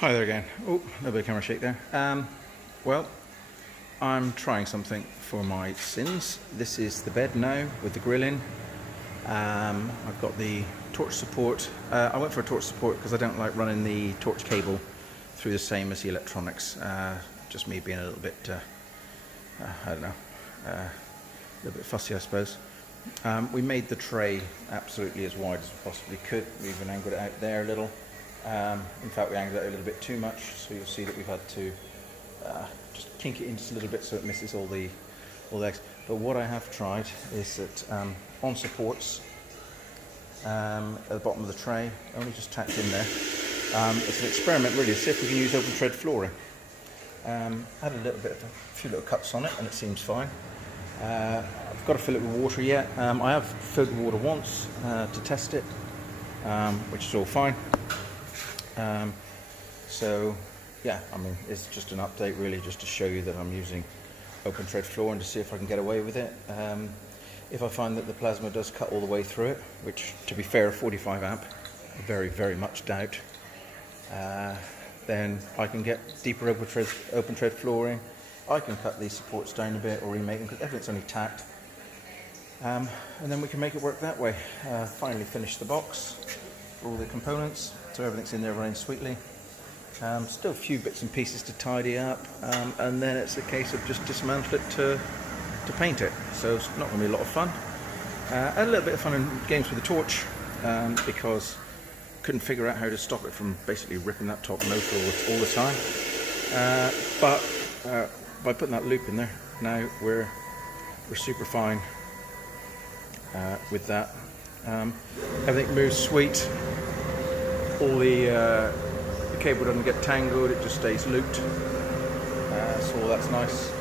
Hi there again. Oh, a bit of camera shake there. Well, I'm trying something for my sins. This is the bed now with the grill in. I've got the torch support. I went for a torch support because I don't like running the torch cable through the same as the electronics. Just me being a little bit, I don't know, a little bit fussy, I suppose. We made the tray absolutely as wide as we possibly could. We even angled it out there a little. In fact, we angled it a little bit too much, so you'll see that we've had to just kink it in just a little bit so it misses all the legs. But what I have tried is that on supports at the bottom of the tray, only just tacked in there. It's an experiment really to see if we can use open tread flooring. Had a few little cuts on it, and it seems fine. I've got to fill it with water yet. I have filled with water once to test it, which is all fine. So yeah, I mean, it's just an update really, just to show you that I'm using open tread flooring to see if I can get away with it. If I find that the plasma does cut all the way through it, which to be fair, 45 amp, I very much doubt, then I can get deeper open tread flooring. I can cut these supports down a bit or remake them because everything's only tacked, and then we can make it work that way. Finally finished the box for all the components, so everything's in there running sweetly. Still a few bits and pieces to tidy up, and then it's a case of just dismantle it to paint it. So it's not going to be a lot of fun. A little bit of fun and games with the torch, because couldn't figure out how to stop it from basically ripping that top motor all the time. But by putting that loop in there, now we're super fine with that. Everything moves sweet. All the cable doesn't get tangled, it just stays looped, so all that's nice.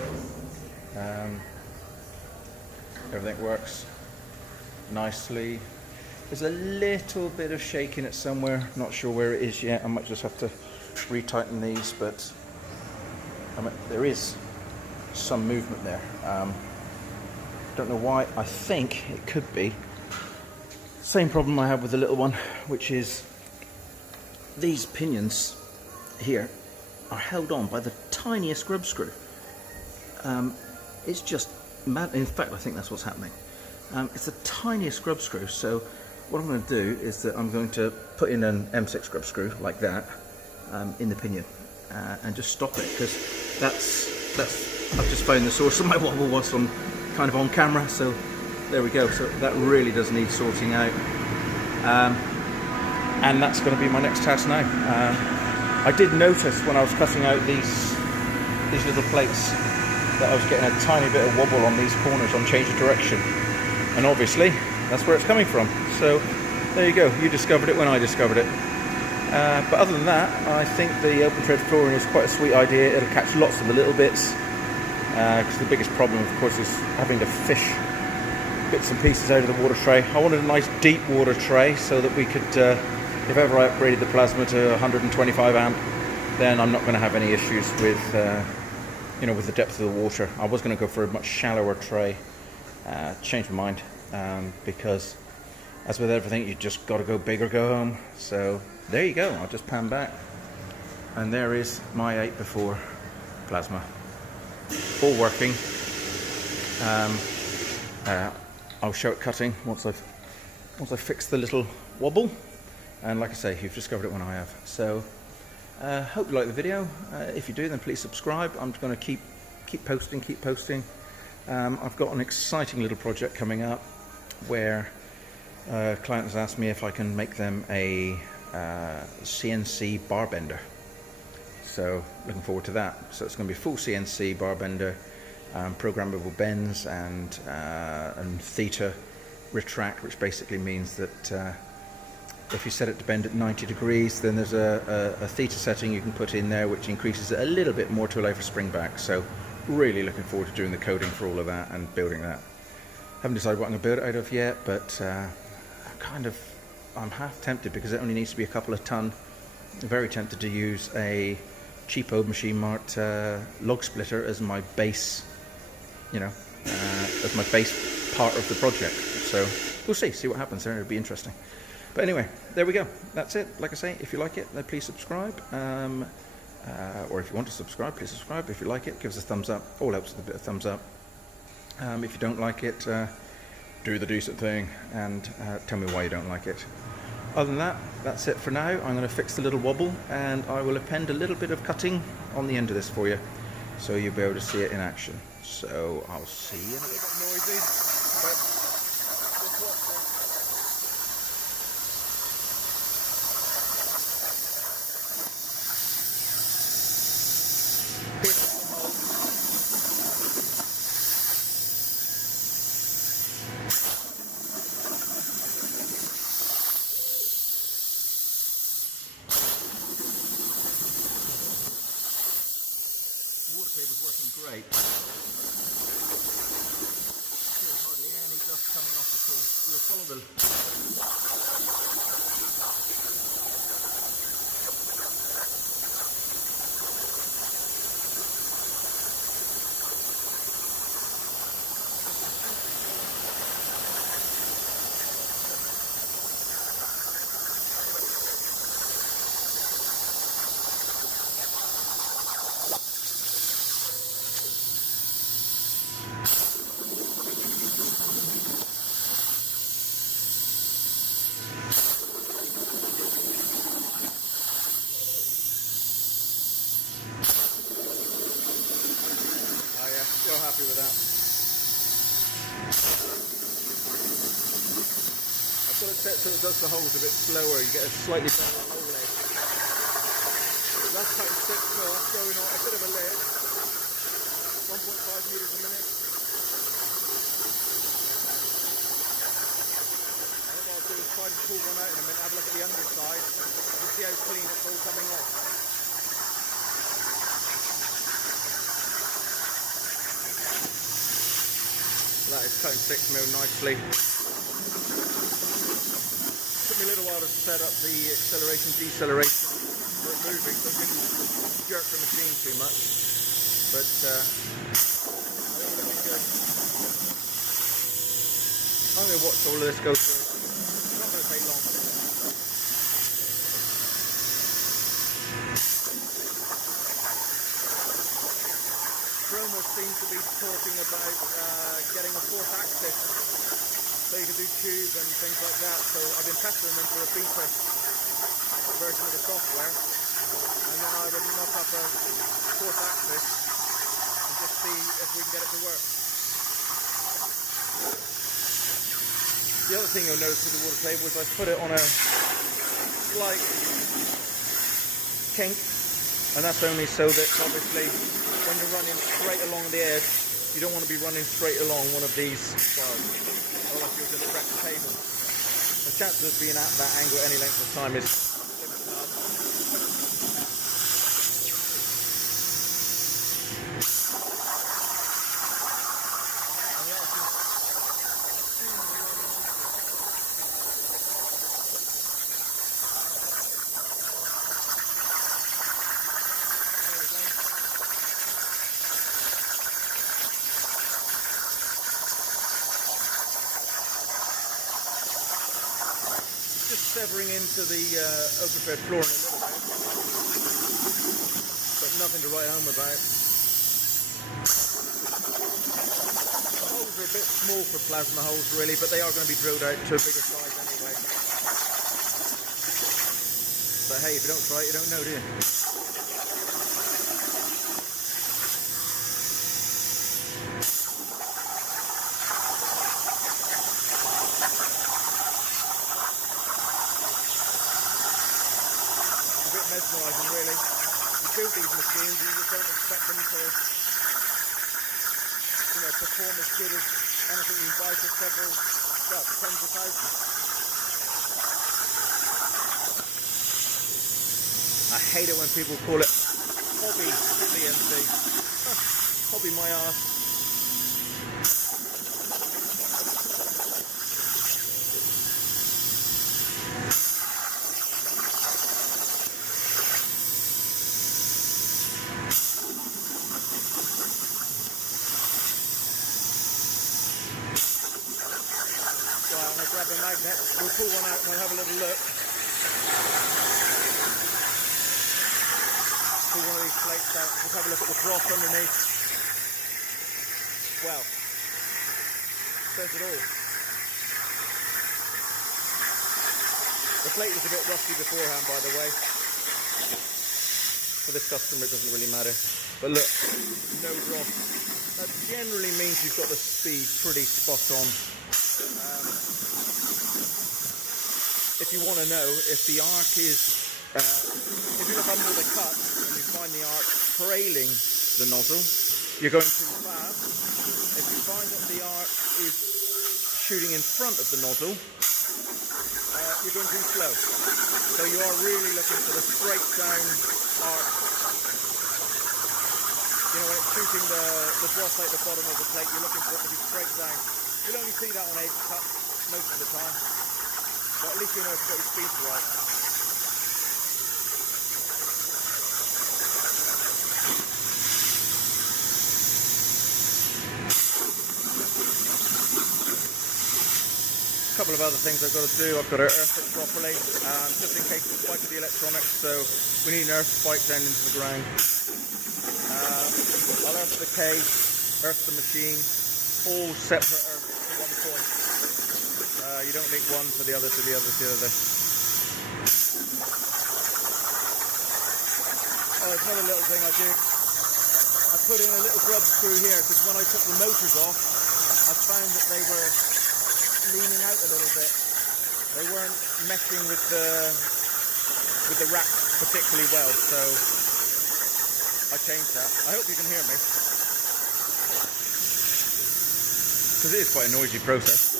Everything works nicely. There's a little bit of shaking it somewhere, not sure where it is yet. I might just have to retighten these, but I mean, there is some movement there. Don't know why. I think it could be same problem I have with the little one, which is these pinions here are held on by the tiniest grub screw. It's just mad. In fact, I think that's what's happening. It's the tiniest grub screw, so what I'm going to do is that I'm going to put in an M6 grub screw like that in the pinion and just stop it, because I've just found the source of my wobble whilst I'm kind of on camera, so there we go. So that really does need sorting out. And that's going to be my next task now. I did notice when I was cutting out these little plates that I was getting a tiny bit of wobble on these corners on change of direction, and obviously that's where it's coming from. So there you go, you discovered it when I discovered it. But other than that, I think the open tread flooring is quite a sweet idea. It'll catch lots of the little bits, because the biggest problem of course is having to fish bits and pieces out of the water tray. I wanted a nice deep water tray so that we could, if ever I upgraded the plasma to 125 amp, then I'm not going to have any issues with, with the depth of the water. I was going to go for a much shallower tray, changed my mind, because as with everything, you just got to go big or go home. So there you go. I'll just pan back, and there is my 8x4 plasma, all working. I'll show it cutting once I've fixed the little wobble, and like I say, you've discovered it when I have. So hope you like the video. If you do, then please subscribe. I'm going to keep posting. I've got an exciting little project coming up where a client has asked me if I can make them a CNC bar bender. So looking forward to that. So it's going to be a full CNC bar bender, programmable bends and theta retract, which basically means that if you set it to bend at 90 degrees, then there's a theta setting you can put in there which increases it a little bit more to allow for spring back. So really looking forward to doing the coding for all of that and building that. Haven't decided what I'm going to build it out of yet, but I'm half tempted, because it only needs to be a couple of ton. I'm very tempted to use a cheap old machine marked log splitter as my base, as my base part of the project. So we'll see what happens there. It'll be interesting. But anyway, there we go. That's it. Like I say, if you like it, then please subscribe. Or if you want to subscribe, please subscribe. If you like it, give us a thumbs up. All helps with a bit of thumbs up. If you don't like it, do the decent thing and tell me why you don't like it. Other than that, that's it for now. I'm going to fix the little wobble, and I will append a little bit of cutting on the end of this for you, so you'll be able to see it in action. So I'll see you in a bit. A bit noisy, but just watch this. Water table's working great. There's hardly any dust coming off at all. We'll follow the... Still happy with that. I've got it set so it does the holes a bit slower. You get a slightly better hole edge. That's cutting 6 mil. That's going on a bit of a lid. 1.5 meters a minute. And what I'll do is try to pull one out in a minute. Have a look at the underside. You see how clean it's all coming off. That is cutting 6 mil nicely. Took me a little while to set up the acceleration, deceleration for it moving, so it didn't jerk the machine too much. But I think it's looking good. I'm going to watch all of this go through. It's not going to take long. Chroma seems to be talking about getting a 4th axis so you can do tube and things like that. So I've been pestering them for a beta version of the software, and then I would knock up a 4th axis and just see if we can get it to work. The other thing you'll notice with the water table is I put it on a slight kink, and that's only so that obviously when you're running straight along the edge, you don't want to be running straight along one of these bars, otherwise you'll just wreck the table. The chances of being at that angle any length of time is slim to none. Severing into the open bed flooring a little bit, but nothing to write home about. The holes are a bit small for plasma holes really, but they are going to be drilled out to a bigger size anyway. But hey, if you don't try it, you don't know, do you? Mesmerising really. You build these machines and you just don't expect them to, you know, perform as good as anything you buy for several, well, for tens of thousands. I hate it when people call it hobby CNC. Hobby my ass. Grab a magnet, we'll pull one out and we'll have a little look. Pull one of these plates out, let's have a look at the froth underneath. Well, says it all. The plate was a bit rusty beforehand, by the way. For this customer it doesn't really matter. But look, no drop. That generally means you've got the speed pretty spot on. If you want to know if the arc is, if you look under the cut and you find the arc trailing the nozzle, you're going too fast. If you find that the arc is shooting in front of the nozzle, you're going too slow. So you are really looking for the straight down arc. You know, when it's shooting the froth out the bottom of the plate, you're looking for it to be straight down. You'll only see that on edge cut most of the time. But at least you know if you've got your speed right. A couple of other things I've got to do. I've got to earth it properly, just in case it's spiked with the electronics, so we need an earth spike down into the ground. I'll earth the case, earth the machine, all separate earth to one point. You don't link one to the other, to the other, to the other. Oh, there's another little thing I did. I put in a little grub screw here, because when I took the motors off, I found that they were leaning out a little bit. They weren't meshing with the rack particularly well, so I changed that. I hope you can hear me, because it is quite a noisy process.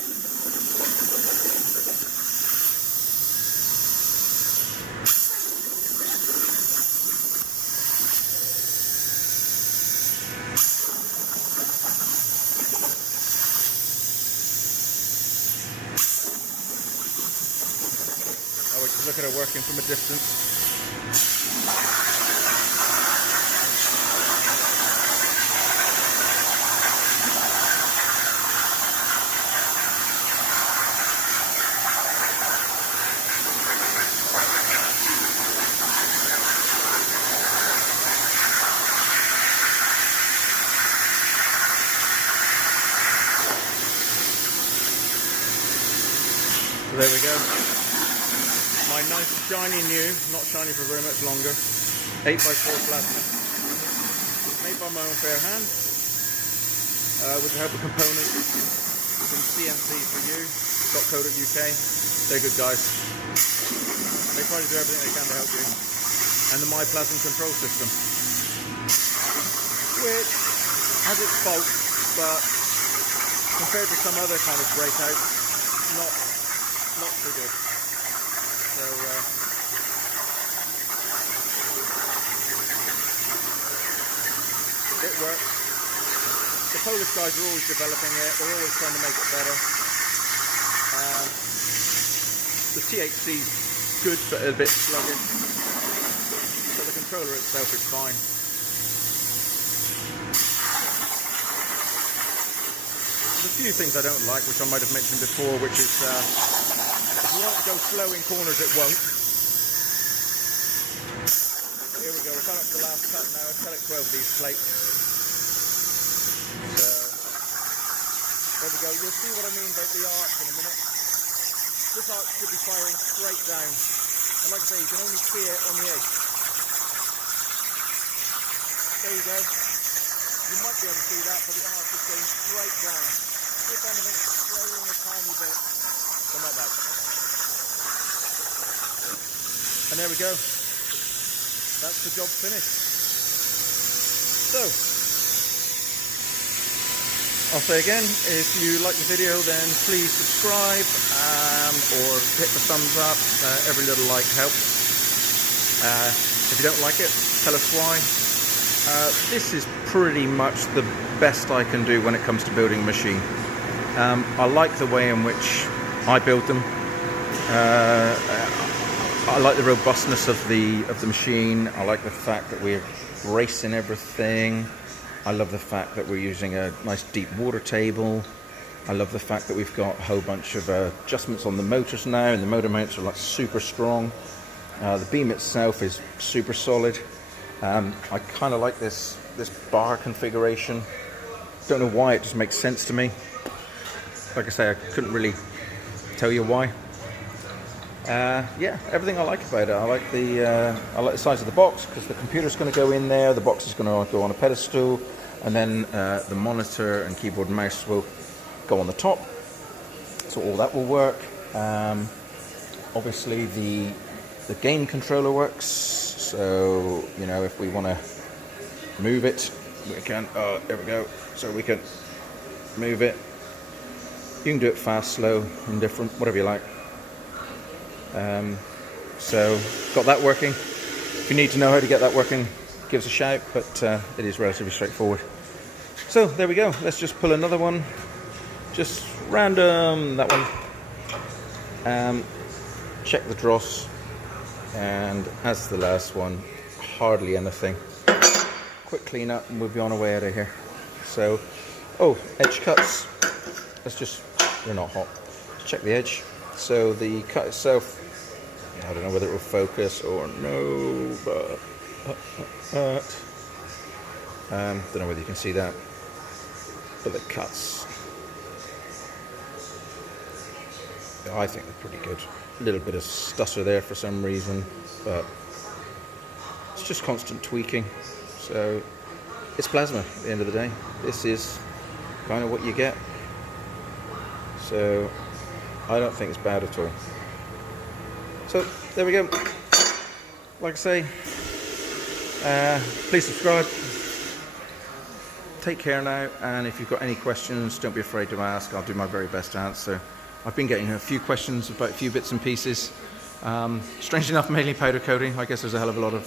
Look at her working from a distance. So there we go. My nice shiny new, not shiny for very much longer, 8x4 plasma. Made by my own fair hand, with the help of components from CNC for you.co.uk. They're good guys. They try to do everything they can to help you. And the My Plasma control system, which has its faults, but compared to some other kind of breakouts, not so good. So, it works. The Polish guys are always developing it, they're always trying to make it better. The THC is good but a bit sluggish, but the controller itself is fine. There's a few things I don't like, which I might have mentioned before, which is if you want to go slow in corners, it won't. Here we go, we're coming up to the last cut now. I've cut it 12 of these plates. So, there we go. You'll see what I mean about the arc in a minute. This arc should be firing straight down. And like I say, you can only see it on the edge. There you go. You might be able to see that, but the arc is going straight down. If anything, trailing a tiny bit. So not bad. And there we go. That's the job finished. So, I'll say again, if you like the video, then please subscribe or hit the thumbs up. Every little like helps. If you don't like it, tell us why. This is pretty much the best I can do when it comes to building a machine. I like the way in which I build them. I like the robustness of the machine. I like the fact that we're bracing everything. I love the fact that we're using a nice deep water table. I love the fact that we've got a whole bunch of adjustments on the motors now, and the motor mounts are like super strong. The beam itself is super solid. I kind of like this bar configuration. Don't know why, it just makes sense to me. Like I say, I couldn't really tell you why. Yeah, everything I like about it. I like the size of the box, because the computer's going to go in there. The box is going to go on a pedestal, and then the monitor and keyboard and mouse will go on the top. So all that will work. Obviously, the game controller works. So you know, if we want to move it, we can. Oh, there we go. So we can move it. You can do it fast, slow, indifferent, whatever you like. So got that working. If you need to know how to get that working, give us a shout, but it is relatively straightforward. So there we go. Let's just pull another one, just random, that one. Check the dross, and as the last one, hardly anything. Quick clean up and we'll be on our way out of here. So, oh, edge cuts. They're not hot. Let's check the edge. So the cut itself, I don't know whether it will focus or no, but don't know whether you can see that, but the cuts, I think they're pretty good. A little bit of stutter there for some reason, but it's just constant tweaking. So it's plasma at the end of the day. This is kind of what you get. So I don't think it's bad at all. So there we go. Like I say, please subscribe. Take care now, and if you've got any questions, don't be afraid to ask. I'll do my very best to answer. I've been getting a few questions about a few bits and pieces. Strangely enough, mainly powder coating. I guess there's a hell of a lot of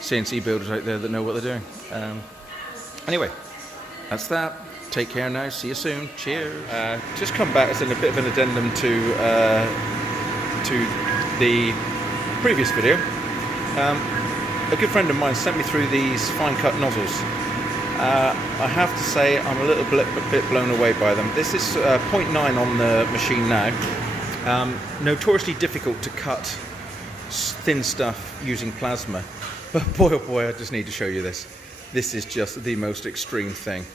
CNC builders out there that know what they're doing. Anyway, that's that. Take care now. See you soon. Cheers. Just come back as in a bit of an addendum to the previous video. A good friend of mine sent me through these fine cut nozzles. I have to say I'm a little bit blown away by them. This is 0.9 on the machine now. Notoriously difficult to cut thin stuff using plasma, but boy oh boy, I just need to show you this. This is just the most extreme thing.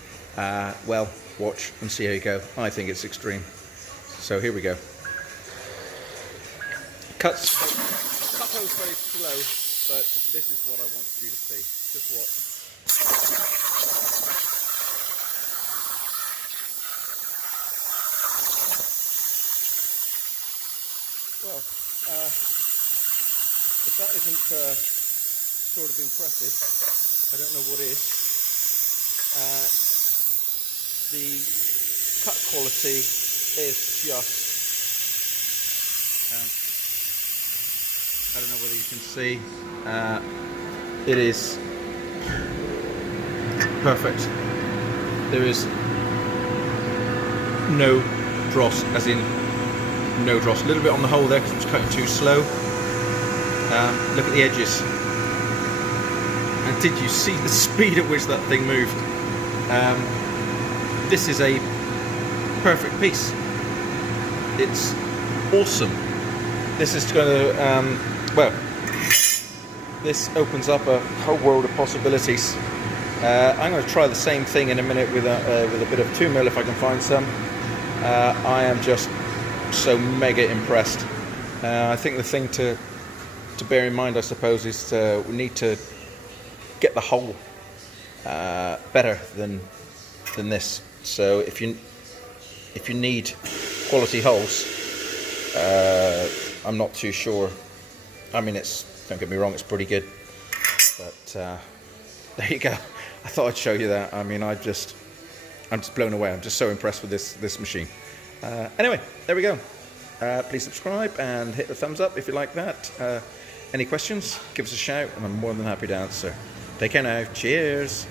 Well, watch and see how you go. I think it's extreme. So here we go. Cut those very slow, but this is what I want you to see. Just watch. Well, if that isn't sort of impressive, I don't know what is. The cut quality is just, I don't know whether you can see, it is perfect. There is no dross, as in no dross. A little bit on the hole there because it was cutting too slow. Look at the edges. And did you see the speed at which that thing moved? This is a perfect piece. It's awesome. This is going to, well, this opens up a whole world of possibilities. I'm going to try the same thing in a minute with a bit of 2mm if I can find some. I am just so mega impressed. I think the thing to bear in mind, I suppose, is we need to get the hole better than this. So if you need quality holes, I'm not too sure. I mean, don't get me wrong, it's pretty good, but there you go. I thought I'd show you that. I mean, I'm just blown away. I'm just so impressed with this machine. Anyway, there we go. Please subscribe and hit the thumbs up if you like that. Any questions, give us a shout and I'm more than happy to answer. Take care now. Cheers.